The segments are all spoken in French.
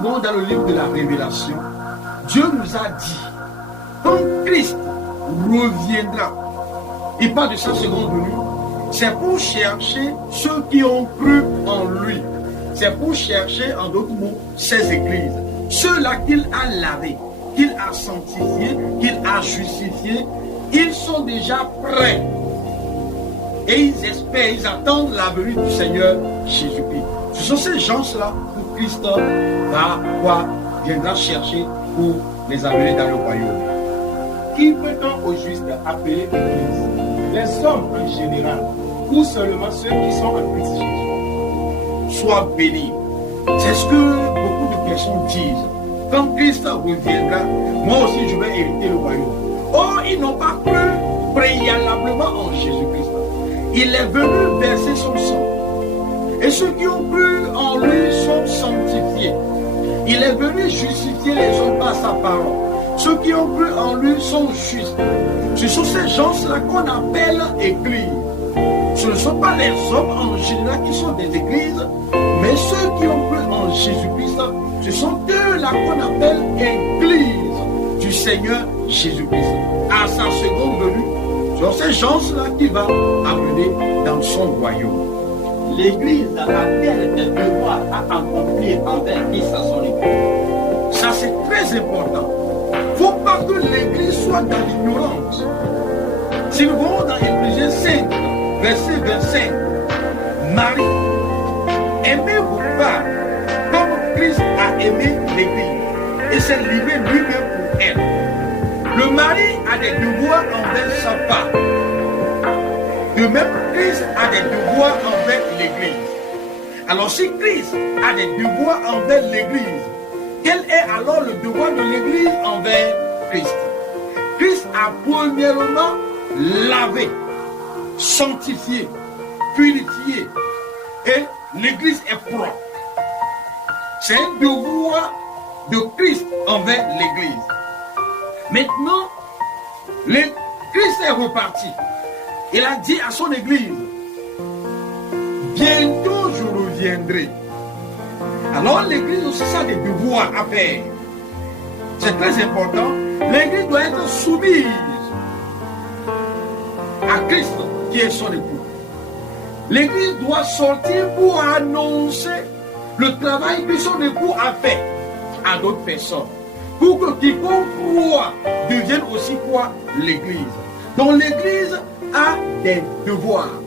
nous voyons dans le livre de la Révélation, Dieu nous a dit, quand Christ reviendra, il parle de sa seconde venue, c'est pour chercher ceux qui ont cru en lui. C'est pour chercher, en d'autres mots, ses églises. Ceux-là qu'il a lavés, qu'il a sanctifiés, qu'il a justifiés, ils sont déjà prêts. Et ils espèrent, ils attendent la venue du Seigneur Jésus-Christ. Ce sont ces gens-là que Christ viendra chercher pour les amener dans le royaume. Qui peut-on au juste appeler Église? Les hommes en général, ou seulement ceux qui sont en Christ Jésus? Sois béni. C'est ce que beaucoup de personnes disent. Quand Christ reviendra, moi aussi je vais hériter le royaume. Or, ils n'ont pas cru préalablement en Jésus-Christ. Il est venu verser son sang. Et ceux qui ont cru en lui sont sanctifiés. Il est venu justifier les hommes par sa parole. Ceux qui ont cru en lui sont justes. Ce sont ces gens-là qu'on appelle église. Ce ne sont pas les hommes en général qui sont des églises, mais ceux qui ont cru en Jésus-Christ, ce sont eux-là qu'on appelle église du Seigneur Jésus-Christ. À sa seconde venue, ce sont ces gens-là qui va amener dans son royaume. L'église a-t-elle des devoirs à accomplir envers Christ à son église? Ça, c'est très important. Il ne faut pas que l'église soit dans l'ignorance. Si nous voyons dans Éphésiens 5, verset 25, Marie, aimez-vous pas comme Christ a aimé l'église et s'est livré lui-même pour elle. Le mari a des devoirs envers sa femme. De même, Christ a des devoirs envers l'église. Alors si Christ a des devoirs envers l'église, quel est alors le devoir de l'église envers Christ? Christ a premièrement lavé, sanctifié, purifié, et l'église est propre. C'est un devoir de Christ envers l'église. Maintenant, Christ est reparti. Il a dit à son église, bientôt je reviendrai. Alors l'église aussi a des devoirs à faire. C'est très important. L'église doit être soumise à Christ qui est son époux. L'église doit sortir pour annoncer le travail que son époux a fait à d'autres personnes. Pour que quiconque croit devienne aussi quoi? L'église. Donc l'église a des devoirs.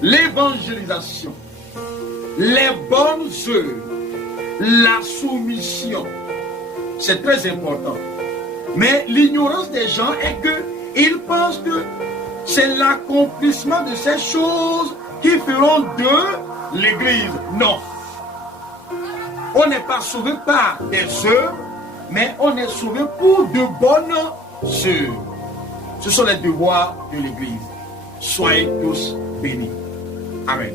L'évangélisation, les bonnes œuvres, la soumission. C'est très important. Mais l'ignorance des gens est qu'ils pensent que c'est l'accomplissement de ces choses qui feront de l'église. Non. On n'est pas sauvé par des œuvres, mais on est sauvé pour de bonnes œuvres. Ce sont les devoirs de l'église. Soyez tous bénis. Amen.